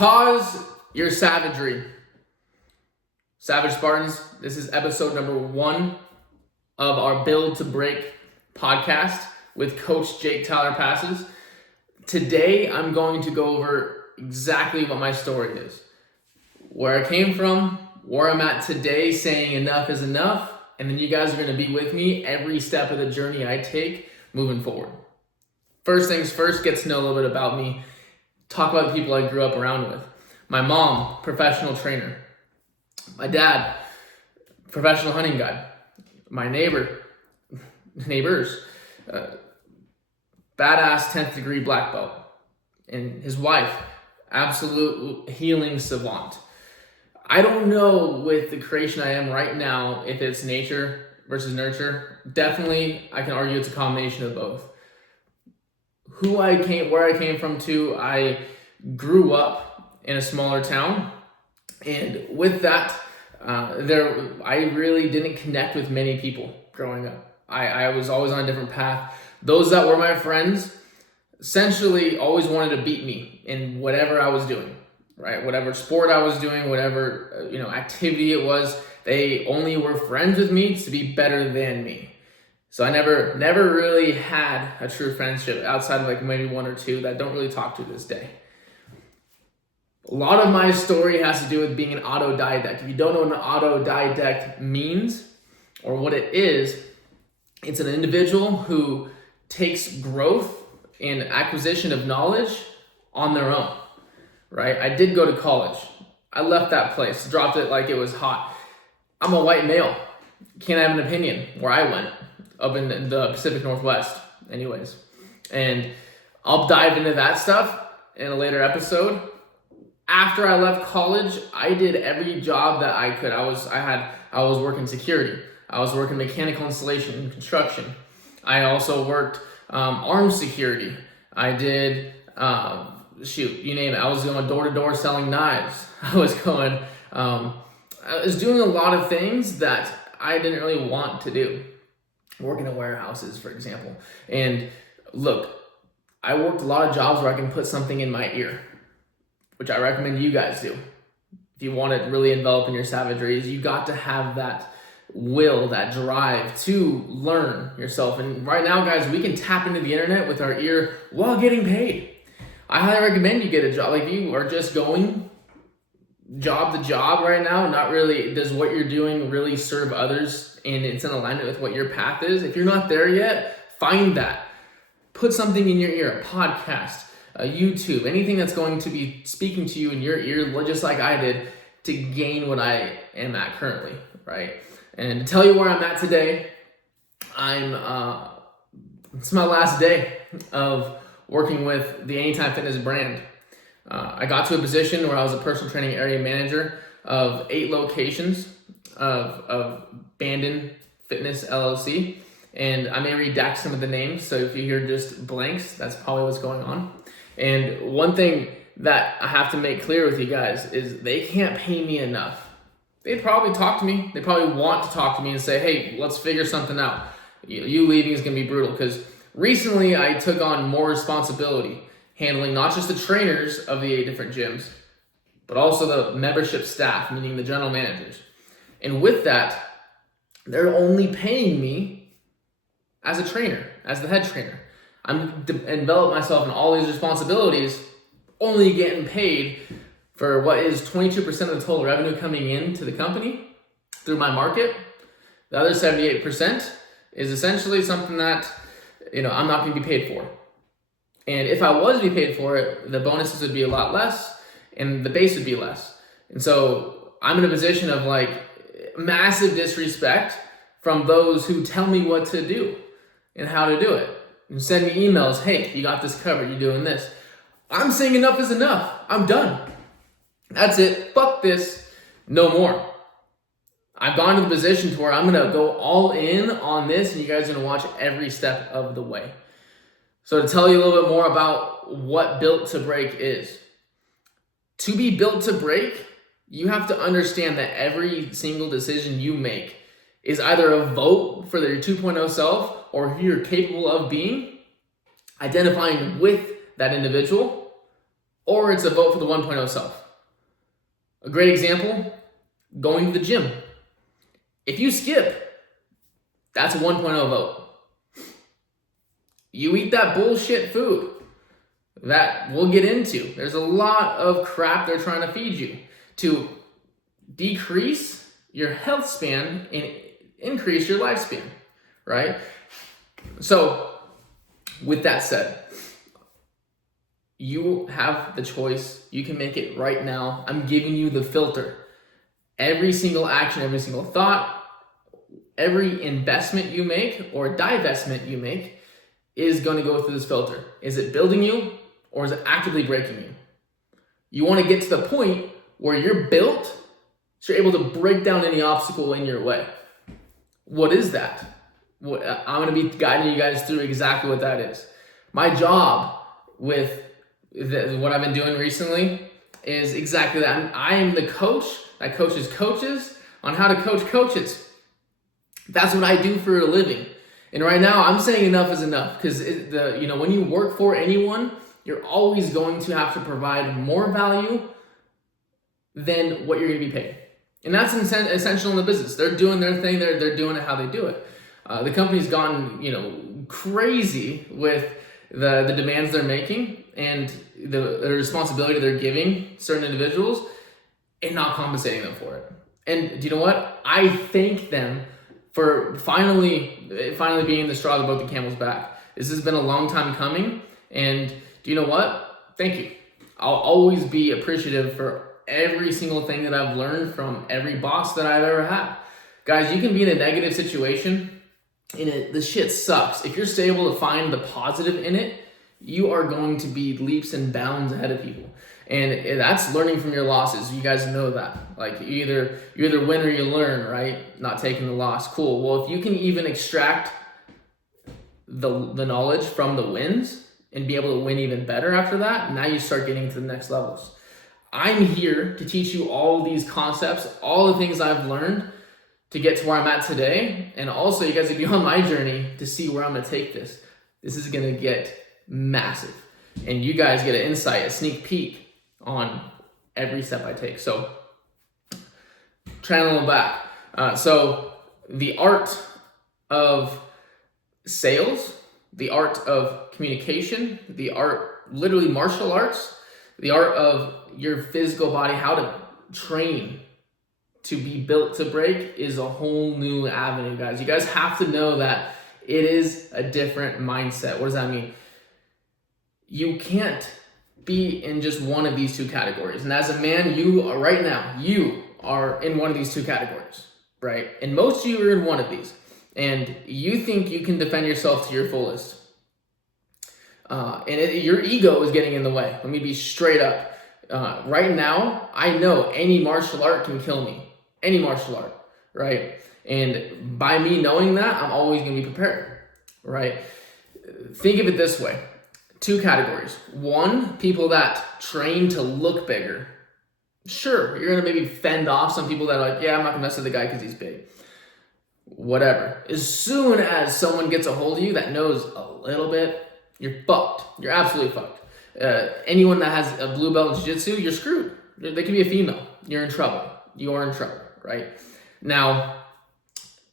Pause your savagery. Savage Spartans, this is episode number 1 of our Build to Break podcast with Coach Jake Tyler Passes. Today, I'm going to go over exactly what my story is. Where I came from, where I'm at today, saying enough is enough, and then you guys are going to be with me every step of the journey I take moving forward. First things first, get to know a little bit about me. Talk about the people I grew up around with. My mom, professional trainer. My dad, professional hunting guide. My neighbors, badass 10th degree black belt. And his wife, absolute healing savant. I don't know with the creation I am right now if it's nature versus nurture. Definitely, I can argue it's a combination of both. Where I came from too, I grew up in a smaller town, and with that, I really didn't connect with many people growing up. I was always on a different path. Those that were my friends essentially always wanted to beat me in whatever I was doing, right? Whatever sport I was doing, whatever activity it was, they only were friends with me to be better than me. So I never really had a true friendship outside of like maybe one or two that I don't really talk to this day. A lot of my story has to do with being an autodidact. If you don't know what an autodidact means or what it is, it's an individual who takes growth and acquisition of knowledge on their own, right? I did go to college. I left that place, dropped it like it was hot. I'm a white male. Can't have an opinion where I went. Up in the Pacific Northwest anyways. And I'll dive into that stuff in a later episode. After I left college, I did every job that I could. I was working security. I was working mechanical installation and construction. I also worked armed security. I did, you name it. I was going door to door selling knives. I was doing a lot of things that I didn't really want to do. Working in warehouses, for example. And look, I worked a lot of jobs where I can put something in my ear, which I recommend you guys do. If you want to really envelop in your savagery, you got to have that will, that drive to learn yourself. And right now, guys, we can tap into the internet with our ear while getting paid. I highly recommend you get a job. Like if you are just going job to job right now, not really, does what you're doing really serve others and it's in alignment with what your path is? If you're not there yet, find that. Put something in your ear, a podcast, a YouTube, anything that's going to be speaking to you in your ear, just like I did, to gain what I am at currently, right? And to tell you where I'm at today, it's my last day of working with the Anytime Fitness brand. I got to a position where I was a personal training area manager of 8 locations of Bandon Fitness LLC. And I may redact some of the names, so if you hear just blanks, that's probably what's going on. And one thing that I have to make clear with you guys is they can't pay me enough. They'd probably talk to me. They probably want to talk to me and say, hey, let's figure something out. You leaving is going to be brutal, because recently I took on more responsibility, handling not just the trainers of the 8 different gyms, but also the membership staff, meaning the general managers. And with that, they're only paying me as a trainer, as the head trainer. I'm enveloped myself in all these responsibilities, only getting paid for what is 22% of the total revenue coming into the company through my market. The other 78% is essentially something that, I'm not going to be paid for. And if I was to be paid for it, the bonuses would be a lot less and the base would be less. And so I'm in a position of like massive disrespect from those who tell me what to do and how to do it. And send me emails, hey, you got this covered, you're doing this. I'm saying enough is enough. I'm done. That's it. Fuck this. No more. I've gone to the position to where I'm going to go all in on this, and you guys are going to watch every step of the way. So to tell you a little bit more about what Built to Break is. To be built to break, you have to understand that every single decision you make is either a vote for your 2.0 self or who you're capable of being, identifying with that individual, or it's a vote for the 1.0 self. A great example, going to the gym. If you skip, that's a 1.0 vote. You eat that bullshit food that we'll get into. There's a lot of crap they're trying to feed you to decrease your health span and increase your lifespan, right? So with that said, you have the choice. You can make it right now. I'm giving you the filter. Every single action, every single thought, every investment you make or divestment you make is going to go through this filter. Is it building you or is it actively breaking you? You want to get to the point where you're built so you're able to break down any obstacle in your way. What is that? I'm going to be guiding you guys through exactly what that is. My job with what I've been doing recently is exactly that. I am the coach that coaches coaches on how to coach coaches. That's what I do for a living. And right now I'm saying enough is enough, because when you work for anyone, you're always going to have to provide more value than what you're going to be paid. And that's essential in the business. They're doing their thing. They're doing it how they do it. The company's gone, crazy with the demands they're making and the responsibility they're giving certain individuals and not compensating them for it. And do you know what? I thank them for finally being the straw that broke the camel's back. This has been a long time coming. And do you know what? Thank you. I'll always be appreciative for every single thing that I've learned from every boss that I've ever had. Guys, you can be in a negative situation and the shit sucks. If you're still able to find the positive in it, you are going to be leaps and bounds ahead of people. And that's learning from your losses. You guys know that. Like you either win or you learn, right? Not taking the loss. Cool. Well, if you can even extract the knowledge from the wins and be able to win even better after that, now you start getting to the next levels. I'm here to teach you all these concepts, all the things I've learned to get to where I'm at today. And also you guys will be on my journey to see where I'm going to take this. This is going to get massive. And you guys get an insight, a sneak peek on every step I take. So channel back. So the art of sales, the art of communication, the art, literally martial arts, the art of your physical body, how to train to be built to break is a whole new avenue, guys. You guys have to know that it is a different mindset. What does that mean? You can't be in just one of these two categories. And as a man, you are in one of these two categories, right? And most of you are in one of these. And you think you can defend yourself to your fullest. Your ego is getting in the way. Let me be straight up. Right now, I know any martial art can kill me. Any martial art, right? And by me knowing that, I'm always going to be prepared, right? Think of it this way. Two categories. One, people that train to look bigger. Sure, you're going to maybe fend off some people that are like, yeah, I'm not going to mess with the guy because he's big. Whatever. As soon as someone gets a hold of you that knows a little bit, you're fucked. You're absolutely fucked. Anyone that has a blue belt in jiu-jitsu, you're screwed. They could be a female. You're in trouble. You are in trouble, right? Now,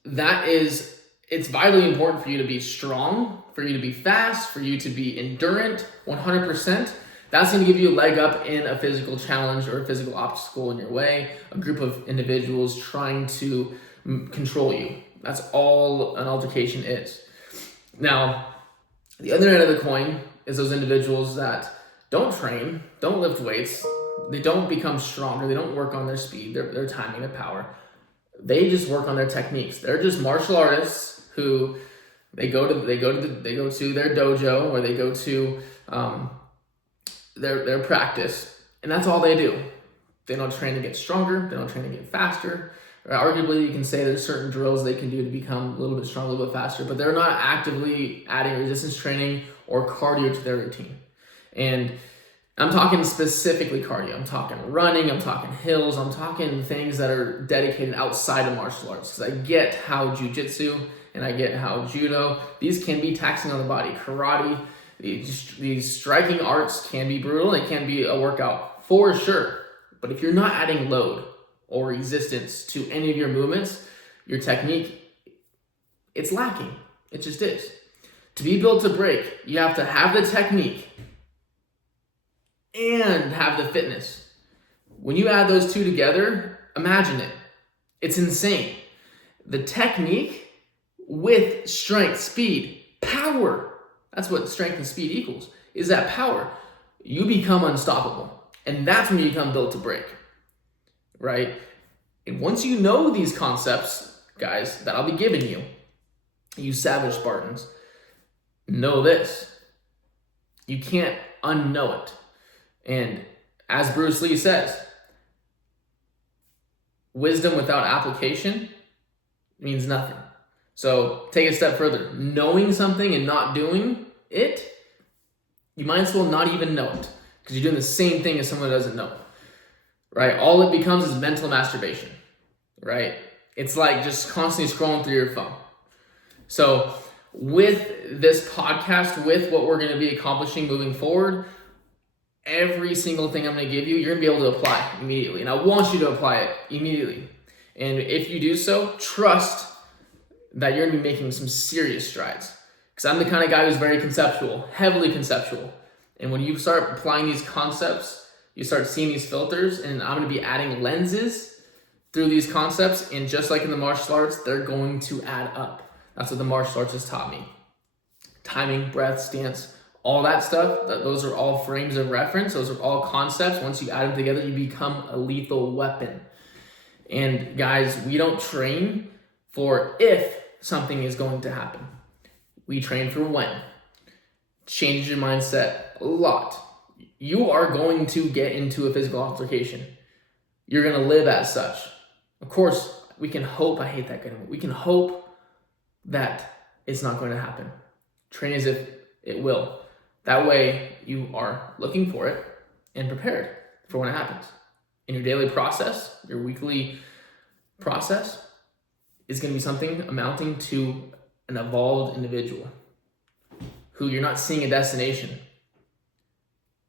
it's vitally important for you to be strong, for you to be fast, for you to be endurant, 100%. That's going to give you a leg up in a physical challenge or a physical obstacle in your way, a group of individuals trying to control you. That's all an altercation is. Now, the other end of the coin is those individuals that don't train, don't lift weights, they don't become stronger, they don't work on their speed, their timing, their power. They just work on their techniques. They're just martial artists who they go to their dojo, or they go to their practice, and that's all they do. They don't train to get stronger, they don't train to get faster. Arguably, you can say there's certain drills they can do to become a little bit stronger, a little bit faster, but they're not actively adding resistance training or cardio to their routine. And I'm talking specifically cardio. I'm talking running, I'm talking hills, I'm talking things that are dedicated outside of martial arts. Because I get how jiu-jitsu and I get how judo, these can be taxing on the body. Karate, These striking arts can be brutal. It can be a workout for sure. But if you're not adding load or resistance to any of your movements, your technique, it's lacking. It just is. To be built to break, you have to have the technique and have the fitness. When you add those two together, imagine it. It's insane. The technique with strength, speed, power. That's what strength and speed equals, is that power. You become unstoppable. And that's when you become built to break, right? And once you know these concepts, guys, that I'll be giving you, you savage Spartans, know this. You can't unknow it. And as Bruce Lee says, wisdom without application means nothing. So take a step further. Knowing something and not doing it, you might as well not even know it, because you're doing the same thing as someone that doesn't know, right? All it becomes is mental masturbation, right? It's like just constantly scrolling through your phone. So with this podcast, with what we're going to be accomplishing moving forward, every single thing I'm going to give you, you're going to be able to apply immediately. And I want you to apply it immediately. And if you do so, trust that you're going to be making some serious strides. Because I'm the kind of guy who's very conceptual, heavily conceptual. And when you start applying these concepts, you start seeing these filters, and I'm going to be adding lenses through these concepts. And just like in the martial arts, they're going to add up. That's what the martial arts has taught me. Timing, breath, stance, all that stuff, those are all frames of reference. Those are all concepts. Once you add them together, you become a lethal weapon. And guys, we don't train for if something is going to happen. We train for when. Change your mindset a lot. You are going to get into a physical altercation. You're going to live as such. Of course, we can hope, I hate that kind of word. We can hope that it's not going to happen. Train as if it will. That way you are looking for it and prepared for when it happens. In your daily process, your weekly process is going to be something amounting to an evolved individual who you're not seeing a destination.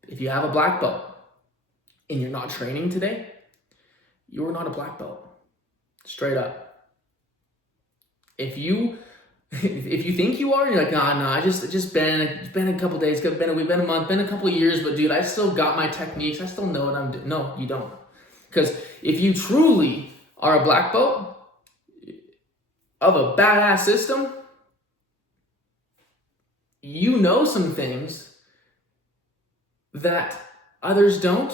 If you have a black belt and you're not training today, you're not a black belt. Straight up. If you think you are, you're like, nah, it's just been a couple days, we've been a month, been a couple of years, but dude, I still got my techniques, I still know what I'm doing. No, you don't. Because if you truly are a black belt of a badass system, you know some things that others don't,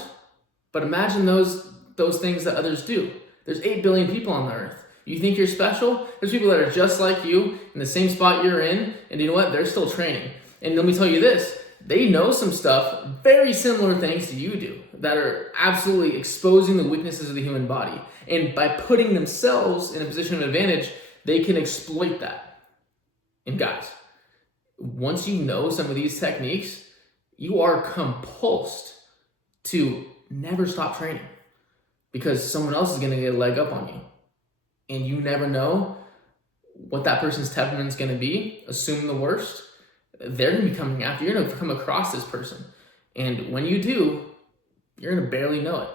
but imagine those things that others do. There's 8 billion people on the earth. You think you're special? There's people that are just like you in the same spot you're in, and you know what? They're still training. And let me tell you this, they know some stuff, very similar things to you do, that are absolutely exposing the weaknesses of the human body. And by putting themselves in a position of advantage, they can exploit that. And guys, once you know some of these techniques, you are compulsed to never stop training, because someone else is going to get a leg up on you. And you never know what that person's temperament is going to be. Assume the worst. They're going to be coming after you. You're going to come across this person. And when you do, you're going to barely know it.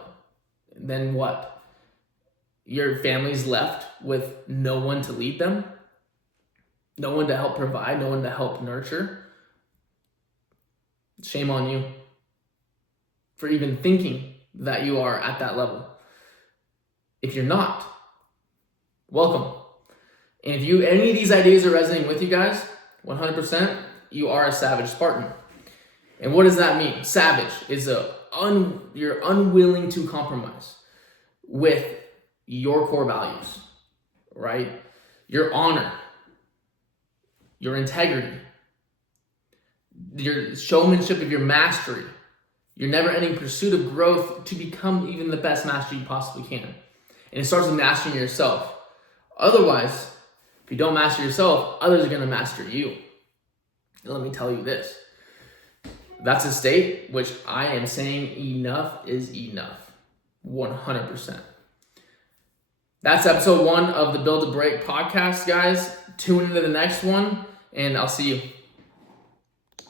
Then what? Your family's left with no one to lead them. No one to help provide. No one to help nurture. Shame on you for even thinking that you are at that level. If you're not, welcome. And if any of these ideas are resonating with you guys, 100%, you are a savage Spartan. And what does that mean? Savage is you're unwilling to compromise with your core values, right? Your honor, your integrity, your showmanship of your mastery, your never-ending pursuit of growth to become even the best master you possibly can. And it starts with mastering yourself. Otherwise, if you don't master yourself, others are going to master you. And let me tell you this. That's a state which I am saying enough is enough. 100%. That's episode 1 of the Build to Break podcast, guys. Tune into the next one, and I'll see you.